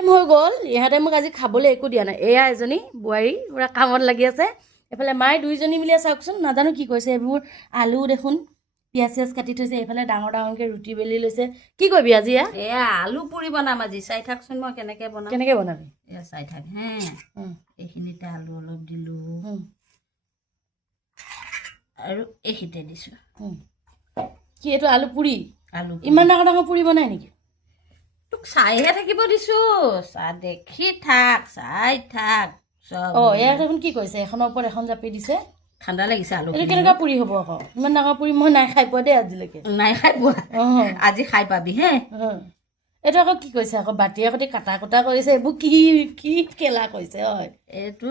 time হৈ গ'ল ইহঁতে মোক আজি খাবলৈ একো দিয়া নাই এয়া এজনী বোৱাৰী পুৰা কামত লাগি আছে এফালে মায়ে দুইজনী মিলি চাওকচোন নাজানো কি কৈছে এইবোৰ আলু দেখোন পিয়াজ চিয়াজ কাটি থৈছে এইফালে ডাঙৰ ডাঙৰকৈ ৰুটি বেলি লৈছে কি কৰিবি আজি এয়া আলু পুৰি বনাম আজি চাই থাকচোন মই কেনেকৈ বনাবি এয়া চাই থাক হে এইখিনিতে আলু অলপ দিলোঁ আৰু এইখিনিতে দিছোঁ কি এইটো আলু পুৰি আলু ইমান ডাঙৰ ডাঙৰ পুৰি বনাই নেকি তোক চাইহে থাকিব দিছোঁ চাহ দেখি থাক চাই থাক চব এয়া দেখোন কি কৈছে এখনৰ ওপৰত এখন জাপি দিছে ঠাণ্ডা লাগিছে আলু এইটো কেনেকুৱা পুৰি হ'ব আকৌ ইমান ডাঙৰ পুৰি মই নাই খাই পোৱা দেই আজিলৈকে নাই খাই পোৱা আজি খাই পাবি হে এইটো আকৌ কি কৈছে আকৌ বাতিয়ে সৈতে কাটা কুটা কৰিছে এইবোৰ কি কি খেলা কৈছে হয় এইটো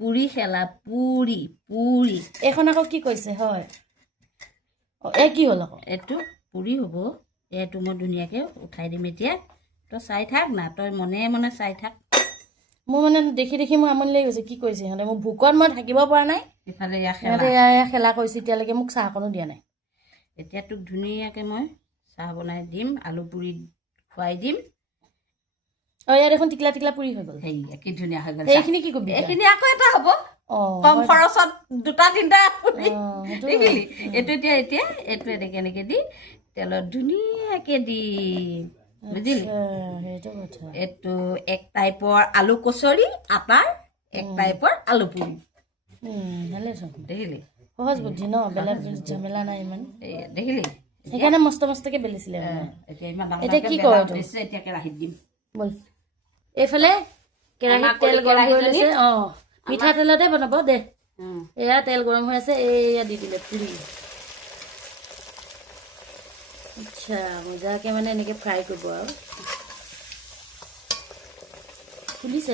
পুৰি খেলা পুৰি পুৰি এইখন আকৌ কি কৈছে হয় এই কি হ'ল আকৌ এইটো পুৰি হ'ব এইটো মই ধুনীয়াকৈ উঠাই দিম এতিয়া তই চাই থাক না তই মনে মনে চাই থাক মোৰ মানে দেখি দেখি মোৰ আমনি লাগি গৈছে কি কৰিছে সিহঁতে মোৰ ভোকত মই থাকিব পৰা নাই ইফালে সিহঁতে খেলা কৰিছে এতিয়ালৈকে মোক চাহ অকণো দিয়া নাই এতিয়া তোক ধুনীয়াকৈ মই চাহ বনাই দিম আলু পুৰি খুৱাই দিম ইয়াত দেখোন টিকলা টিকলা পুৰি হৈ গ'ল হেৰি কি ধুনীয়া হৈ গ'ল এইখিনি কি কবি এইখিনি আকৌ এটা হ'ব কম খৰচত দুটা তিনিটা দেখিলি এইটো এতিয়া এইটো এনেকৈ এনেকৈ দি তেলত ধুনীয়াকৈ দি বুজিলি এইটো এক টাইপৰ আলু কচৰি আটাৰ এক টাইপৰ আলু পুৰি দেখিলি সহজ বুদ্ধি ন বেলেগ ঝামেলা নাই ইমান দেখিলি সেইকাৰণে মস্ত মস্তকে বেলিছিলে এতিয়া কি কয় এতিয়া কেৰাহীত দিম বল এইফালে কেৰাহীত তেল গৰম কৰি লৈছে মিঠাতেলতে বনাব দে এয়া তেল গৰম হৈ আছে এয়া দি দিলে পুৰি আচ্ছা মজাকে মানে এনেকে ফ্ৰাই কৰিব আৰু ফুলিছে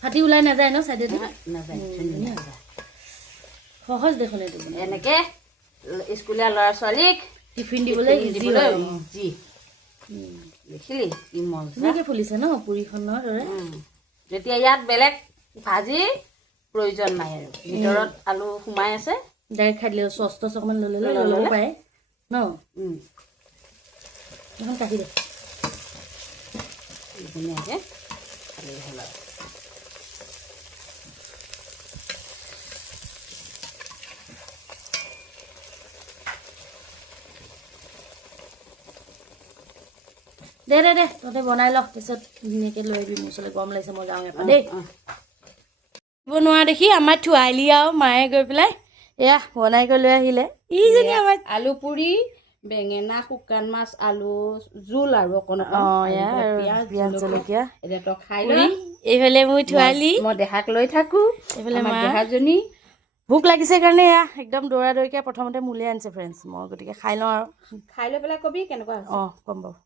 ফাটি ওলাই নাযায় ন চাইডেদি নাযায় সহজ দেখোন এইটো এনেকে স্কুলীয়া ল'ৰা ছোৱালীক টিফিন দিবলৈ ইজি দেখিলি কি মজাকে ফুলিছে ন পুৰিখনৰ দৰে যেতিয়া ইয়াত বেলেগ ভাজি প্ৰয়োজন নাই আৰু ভিতৰত আলু সোমাই আছে ডাইৰেক্ট খাই দিলে চচ টচ অকণমান লৈ ল'ব পাৰে ন এখন কাটি দে ধুনীয়াকৈ খালেই হ'ল আৰু দে দে দে তহঁতে বনাই ল পিছত ধুনীয়াকৈ লৈ আহিবি মোৰ ওচৰলৈ গৰম লাগিছে মই যাওঁ এপাক দেই বনোৱা দেখি আমাৰ থোৱাইলি আৰু মায়ে গৈ পেলাই এয়া বনাই কৰি লৈ আহিলে ইজনী আমাৰ আলু পুৰি বেঙেনা শুকান মাছ আলু জোল আৰু অকণ পিঁয়াজ জলকীয়া এতিয়া তই খাই লৈ এইফালে মোৰ থোৱাইলি মই দেহাক লৈ থাকোঁ এইফালে মা দেহাজনী ভোক লাগিছে কাৰণে এয়া একদম দৌৰা দৌৰিকৈ প্ৰথমতে মোলৈ আনিছে ফ্ৰেণ্ডছ মই গতিকে খাই লওঁ আৰু খাই লৈ পেলাই কবি কেনেকুৱা ক'ম বাৰু